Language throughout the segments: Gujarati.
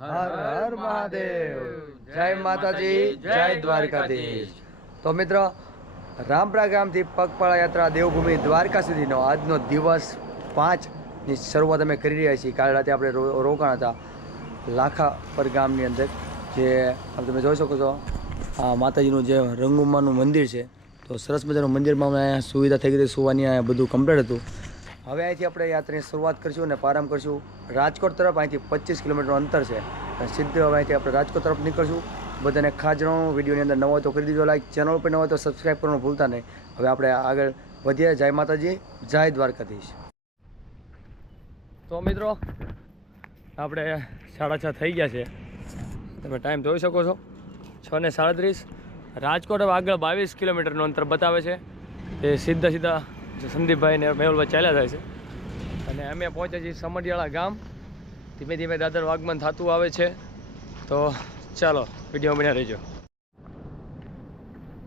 હર હર મહાદેવ. જય માતાજી જય દ્વારકાધીશ. તો મિત્ર રામપરા ગામથી પગપાળા યાત્રા દેવભૂમિ દ્વારકા સુધીનો આજનો દિવસ પાંચની શરૂઆત અમે કરી રહ્યા છીએ. કાલે રાતે આપણે રોકાણ હતા લાખા પર ગામની અંદર જે તમે જોઈ શકો છો આ માતાજીનું જે રંગુમાનું મંદિર છે. તો સરસ મજાનું મંદિરમાં અમને સુવિધા થઈ ગઈ હતી સુવાની બધું કમ્પ્લીટ હતું. હવે અહીંથી આપણે યાત્રાની શરૂઆત કરીશું અને પ્રારંભ કરીશું. રાજકોટ તરફ અહીંથી પચીસ કિલોમીટરનું અંતર છે. અને સીધું હવે અહીંથી આપણે રાજકોટ તરફ નીકળશું. બધાને ખાસ જણાવવાનું વિડીયોની અંદર નવો તો કરી દીધો લાઈક ચેનલ પર ન તો સબસ્ક્રાઈબ કરવાનું ભૂલતા નહીં. હવે આપણે આગળ વધીએ. જય માતાજી, જય દ્વારકાધીશ. તો મિત્રો, આપણે સાડા છ થઈ ગયા છે. તમે ટાઈમ જોઈ શકો છો. છ ને સાડત્રીસ. રાજકોટ હવે આગળ બાવીસ કિલોમીટરનું અંતર બતાવે છે. એ સીધા સીધા સંદીપભાઈ ને મેહુલભાઈ ચાલ્યા જાય છે. અને અમે પહોંચ્યા છીએ સમઢિયાળા ગામ. ધીમે ધીમે દાદરનું આગમન થતું આવે છે. તો ચાલો, વીડિયો બન્યા રહેજો.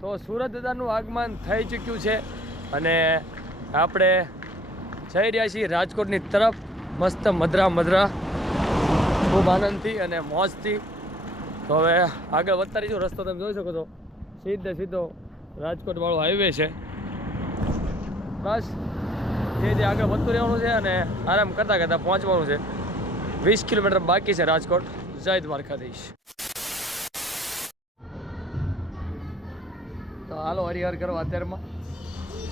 તો સુરત દાદાનું આગમન થઈ ચૂક્યું છે અને આપણે જઈ રહ્યા છીએ રાજકોટની તરફ. મસ્ત મધરા મધરા. ખૂબ આનંદથી અને મોજથી. તો હવે આગળ વધતા રહીશું. રસ્તો તમે જોઈ શકો છો. સીધે સીધો રાજકોટવાળો હાઈવે છે. બસ, ધીરે ધીરે આગળ વધતું રહેવાનું છે અને આરામ કરતાં કરતાં પહોંચવાનું છે. વીસ કિલોમીટર બાકી છે રાજકોટ. જય દ્વારકાધીશ. તો હાલો હરિહર કરવા અત્યારમાં.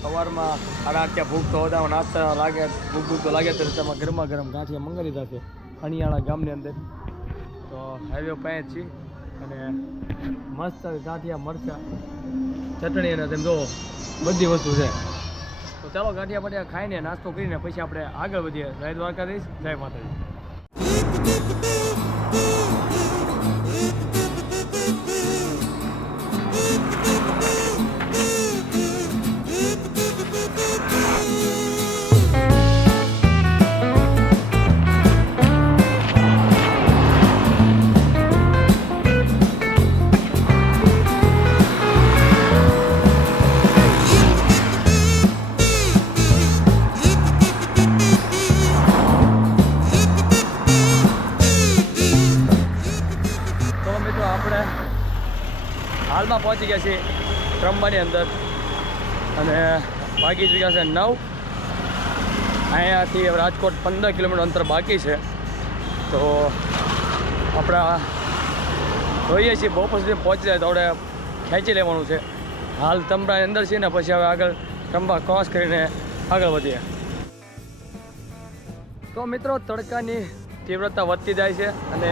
સવારમાં સાડા આઠ ભૂખ તો વધારે નાસ્તા લાગે, ભૂખ ભૂખ તો લાગે તો તેમાં ગરમા ગરમ ગાંઠિયા મંગાવી લીધા છે અણિયાળા ગામની અંદર. તો હાઈવે પાસે જ છીએ અને મસ્ત ગાંઠિયા, મરચા, ચટણી અને તેમ જો બધી વસ્તુ છે. તો ચાલો ગાંઠિયા બાઠિયા ખાઈને નાસ્તો કરીને પછી આપણે આગળ વધીએ. જય દ્વારકાધીશ, જય માતાજી. પહોંચી ગયા છીએ ત્રંબાની અંદર. અને બાકી ચૂક્યા છે નવ. અહીંયાથી રાજકોટ પંદર કિલોમીટર અંતર બાકી છે. તો આપણા જોઈએ છીએ બપોર સુધી પહોંચી જાય તો આપણે ખેંચી લેવાનું છે. હાલ તંબાની અંદર છીએ ને, પછી હવે આગળ તંબા ક્રોસ કરીને આગળ વધીએ. તો મિત્રો, તડકાની તીવ્રતા વધતી જાય છે અને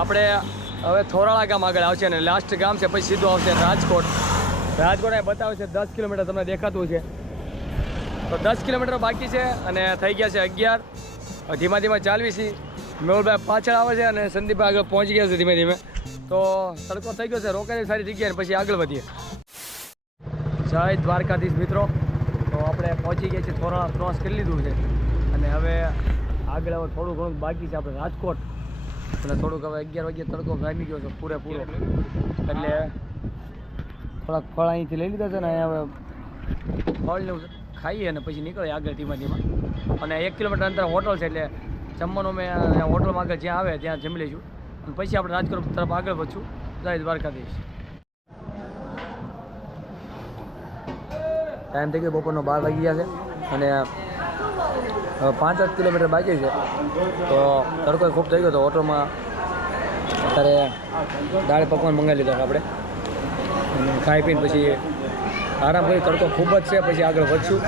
આપણે હવે થોરાળા ગામ આગળ આવશે અને લાસ્ટ ગામ છે, પછી સીધું આવશે રાજકોટ. રાજકોટ એ બતાવે છે, દસ કિલોમીટર તમને દેખાતું છે તો દસ કિલોમીટર બાકી છે અને થઈ ગયા છે અગિયાર. ધીમા ધીમા ચાલવી છીએ મેહુલભાઈ પાછળ આવે છે અને સંદીપભાઈ આગળ પહોંચી ગયા છે ધીમે ધીમે. તો તડકો થઈ ગયો છે રોકાઈ સારી જગ્યાએ પછી આગળ વધીએ. જય દ્વારકાધીશ મિત્રો. તો આપણે પહોંચી ગયા છીએ, થોરાળા ક્રોસ કરી લીધું છે. અને હવે આગળ હવે થોડું ઘણું બાકી છે, આપણે રાજકોટ. એટલે થોડુંક હવે અગિયાર વાગે તડકો ગામી ગયો છે પૂરેપૂરો. એટલે થોડાક ફળ અહીંથી લઈ લીધા છે ને અહીંયા હવે ફળ લેવું ખાઈએ અને પછી નીકળીએ આગળ ધીમા ધીમા. અને એક કિલોમીટર અંતર હોટલ છે એટલે જમવાનું અહીંયા હોટલમાં આગળ જ્યાં આવે ત્યાં જમી લઈશું. અને પછી આપણે રાજકોટ તરફ આગળ વધશું. જય દ્વારકાધીશ. ટાઈમ થઈ ગયો બપોરનો બાર વાગી ગયા છે. અને પાંચ જ કિલોમીટર બાકી છે. તો તડકો ખૂબ થઈ ગયો તો હોટલમાં અત્યારે દાળ પકવાન મંગાવી લીધા આપણે. ખાઈ પીને પછી આરામ કરી તડકો ખૂબ જ છે, પછી આગળ વધશું.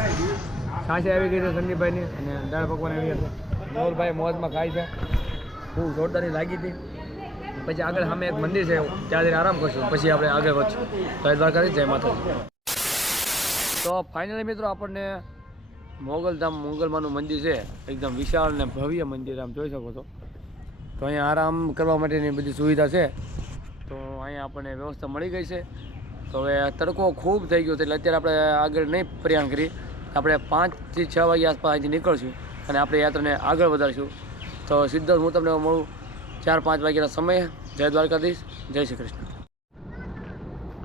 છાશ આવી ગઈ છે સંદીપભાઈની અને દાળ પકવાન આવી ગયા છે. મોહલભાઈ મોજમાં ખાય છે. ખૂબ જોરદારની લાગી હતી. પછી આગળ સામે એક મંદિર છે, ત્યાં જઈને આરામ કરશું. પછી આપણે આગળ વધશું. જય દ્વારકાધીશ જય માતા તો ફાઇનલી મિત્રો આપણને મોગલધામ મોગલમાનું મંદિર છે. એકદમ વિશાળ અને ભવ્ય મંદિર, આમ જોઈ શકો છો. તો અહીંયા આરામ કરવા માટેની બધી સુવિધા છે. તો અહીંયા આપણને વ્યવસ્થા મળી ગઈ છે. તો હવે તડકો ખૂબ થઈ ગયો છે, એટલે અત્યારે આપણે આગળ નહીં પ્રયાણ કરી આપણે પાંચથી છ વાગ્યા આસપાસ અહીંથી નીકળશું અને આપણે યાત્રાને આગળ વધારીશું. તો સીધો હું તમને મળું ચાર પાંચ વાગ્યાના સમયે. જય દ્વારકાધીશ, જય શ્રી કૃષ્ણ.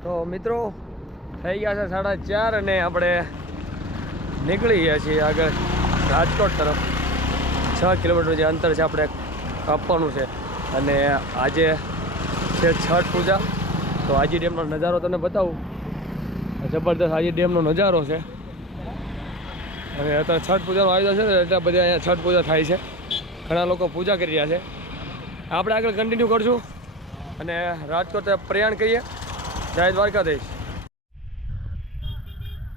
તો મિત્રો, થઈ ગયા છે સાડા ચાર અને આપણે નીકળી ગયા છીએ આગળ રાજકોટ તરફ. છ કિલોમીટર જે અંતર છે આપણે કાપવાનું છે. અને આજે છે છઠ પૂજા. તો હાજી ડેમનો નજારો તમને બતાવું. જબરદસ્ત હાજી ડેમનો નજારો છે. અને અત્યારે છઠ પૂજાનો આયોજન છે ને, એટલે બધા અહીંયા છઠ પૂજા થાય છે. ઘણા લોકો પૂજા કરી રહ્યા છે. આપણે આગળ કન્ટિન્યુ કરશું. અને રાજકોટ પ્રયાણ કરીએ. જય દ્વારકાધીશ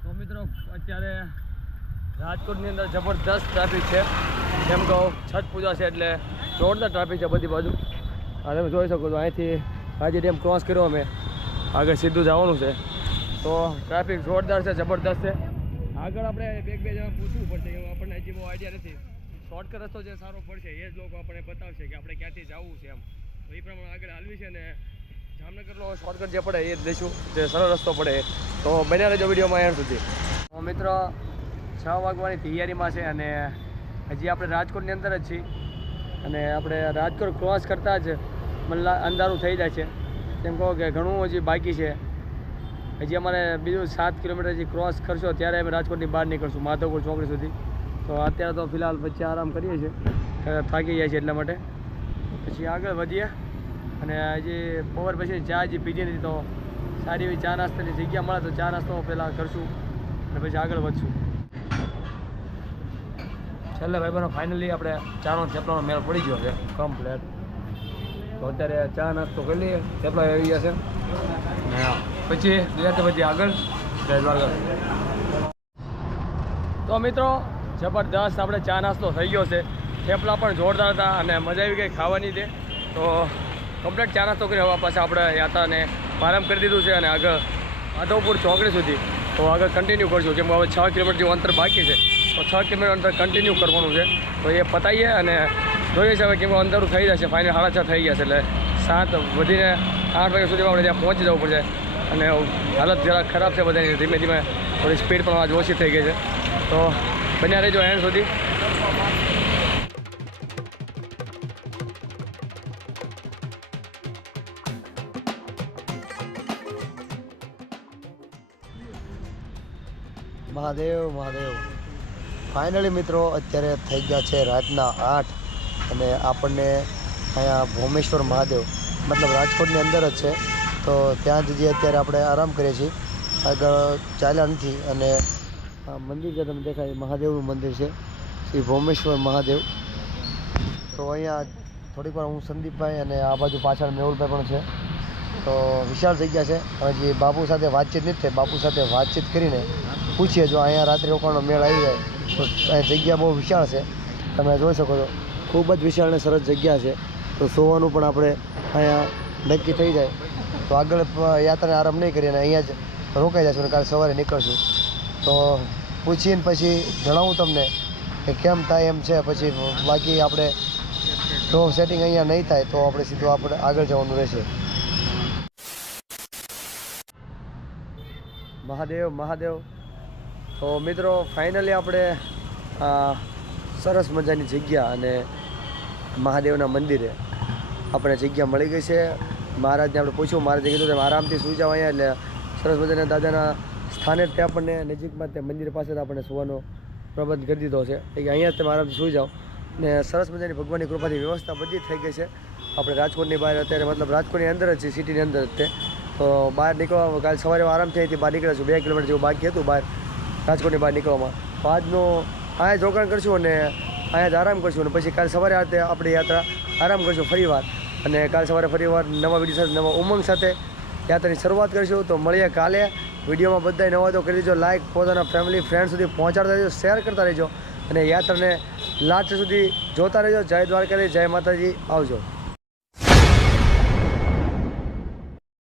તો મિત્રો અત્યારે રાજકોટની અંદર જબરદસ્ત ટ્રાફિક છે. જેમ કહો છઠ પૂજા છે એટલે જોરદાર ટ્રાફિક છે બધી બાજુ. આ તમે જોઈ શકો છો અહીંથી હાજી ડેમ ક્રોસ કર્યો અમે. આગળ સીધું જવાનું છે. તો ટ્રાફિક જોરદાર છે જબરદસ્ત છે. આગળ આપણે બે બે જણા પૂછવું પડશે એવું આપણને હજી બહુ આઈડિયા નથી. શોર્ટકટ રસ્તો જે સારો પડશે એ જ લોકો આપણને બતાવશે કે આપણે ક્યાંથી જવું છે એમ. તો એ પ્રમાણે આગળ હાલવી છે ને જામનગરનો શોર્ટકટ જે પડે એ જ લઈશું જે સરળ રસ્તો પડે તો બન્યા રહેજો વિડીયોમાં એમ સુધી. મિત્ર મિત્રો છ વાગવાની તૈયારીમાં છે અને હજી આપણે રાજકોટની અંદર જ છીએ. અને આપણે રાજકોટ ક્રોસ કરતાં જ મલ્લા અંધારું થઈ જાય છે. તેમ કહો કે ઘણું હજી બાકી છે. હજી અમારે બીજું સાત કિલોમીટર હજી ક્રોસ કરશો ત્યારે અમે રાજકોટની બહાર નીકળશું, માધવપુર ચોકડી સુધી. તો અત્યારે તો ફિલહાલ વચ્ચે આરામ કરીએ છીએ. થાકી જાય છે એટલા માટે. પછી આગળ વધીએ. અને હજી બપોર પછી ચા હજી પીધી નથી તો સારી એવી ચા નાસ્તાની જગ્યા મળે તો ચા નાસ્તો પહેલાં કરશું. અને પછી આગળ વધશું. છેલ્લે ભાઈ ફાઇનલી આપણે ચાનો થેપલાનો મેળ પડી ગયો છે. કમ્પ્લેટ તો અત્યારે ચા નાસ્તો કરી લઈએ. થેપલા આવી ગયા છે. પછી નિરાતે પછી આગળ. જય દ્વારકા. તો મિત્રો, જબરદસ્ત આપણે ચા નાસ્તો થઈ ગયો છે. થેપલા પણ જોરદાર હતા અને મજા આવી ગઈ ખાવાની તે. તો કમ્પ્લેટ ચા નાસ્તો કરી હવે પાછા આપણે યાત્રાને પ્રારંભ કરી દીધું છે અને આગળ માધવપુર ચોકડી સુધી. તો આગળ કન્ટિન્યુ કરશું, કેમ હવે છ કિલોમીટર અંતર બાકી છે. તો છ કિલોમીટર અંતર કન્ટિન્યુ કરવાનું છે. તો એ પતાવીએ અને જોઈએ છે હવે કેમ અંદર થઈ જશે. ફાઇનલ સાડા છ થઈ ગયા છે એટલે સાત વધીને આઠ વાગ્યા સુધીમાં આપણે ત્યાં પહોંચી જવું પડશે. અને હાલત જરા ખરાબ છે બધાની. ધીમે ધીમે થોડી સ્પીડ પણ આજ ઓછી થઈ ગઈ છે. તો બન્યા રહેજો એન્ડ સુધી. મહાદેવ મહાદેવ. ફાઇનલી મિત્રો, અત્યારે થઈ ગયા છે રાતના આઠ અને આપણને અહીંયા ભોમેશ્વર મહાદેવ, મતલબ રાજકોટની અંદર જ છે. તો ત્યાં જઈએ અત્યારે આપણે આરામ કરીએ છીએ, આગળ ચાલ્યા નથી અને મંદિર જે તમને દેખાય મહાદેવનું મંદિર છે, શ્રી ભોમેશ્વર મહાદેવ. તો અહીંયા થોડીક વાર હું સંદીપભાઈ અને આ બાજુ પાછળ મેહુલભાઈ પણ છે. તો વિશાળ થઈ ગયા છે. હજી બાપુ સાથે વાતચીત નથી થઈ, બાપુ સાથે વાતચીત કરીને પૂછીએ, જો અહીંયા રાત્રે રોકાણનો મેળ આવી જાય. જગ્યા બહુ વિશાળ છે. તમે જોઈ શકો છો. ખૂબ જ વિશાળ અને સરસ જગ્યા છે. તો સોવાનું પણ આપણે અહીંયા નક્કી થઈ જાય. તો આગળ યાત્રાને આરામ નહીં કરીએ અને અહીંયા જ રોકાઈ જશું અને કાલે સવારે નીકળશું. તો પૂછીને પછી જણાવું તમને કે કેમ થાય એમ છે. પછી બાકી આપણે જો સેટિંગ અહીંયા નહીં થાય તો આપણે સીધું આપણે આગળ જવાનું રહેશે. મહાદેવ મહાદેવ. તો મિત્રો ફાઇનલી આપણે સરસ મજાની જગ્યા અને મહાદેવના મંદિરે આપણે જગ્યા મળી ગઈ છે. મહારાજને આપણે પૂછ્યું, મહારાજે કીધું તમે આરામથી સુઈ જાઓ અહીંયા એટલે સરસ મજાના દાદાના સ્થાને તે આપણને નજીકમાં તે મંદિર પાસે આપણને સુવાનો પ્રબંધ કરી દીધો છે. કે અહીંયા તમે આરામથી સુઈ જાઓ ને સરસ મજાની ભગવાનની કૃપાથી વ્યવસ્થા બધી થઈ ગઈ છે. આપણે રાજકોટની બહાર અત્યારે મતલબ રાજકોટની અંદર જ છે સિટીની અંદર જ તે. તો બહાર નીકળવા કાલે સવારે આરામથી અહીંથી બહાર નીકળ્યા છું. બે કિલોમીટર જેવું બાકી હતું બહાર. રાજકોટની બહાર નીકળવામાં. તો આજનું અહીંયા જ રોકાણ કરશું અને અહીંયા જ આરામ કરશું અને પછી કાલ સવારે આ આપણી યાત્રા આરામ કરશું ફરીવાર. અને કાલ સવારે ફરીવાર નવા વીડિયો સાથે, નવા ઉમંગ સાથે યાત્રાની શરૂઆત કરીશું. તો મળીએ કાલે. વિડીયોમાં બધાય નવા તો કરી દેજો લાઇક પોતાના ફેમિલી ફ્રેન્ડ સુધી પહોંચાડતા રહેજો શેર કરતા રહેજો અને યાત્રાને લાસ્ટ સુધી જોતા રહેજો. જય દ્વારકાધીશ, જય માતાજી. આવજો.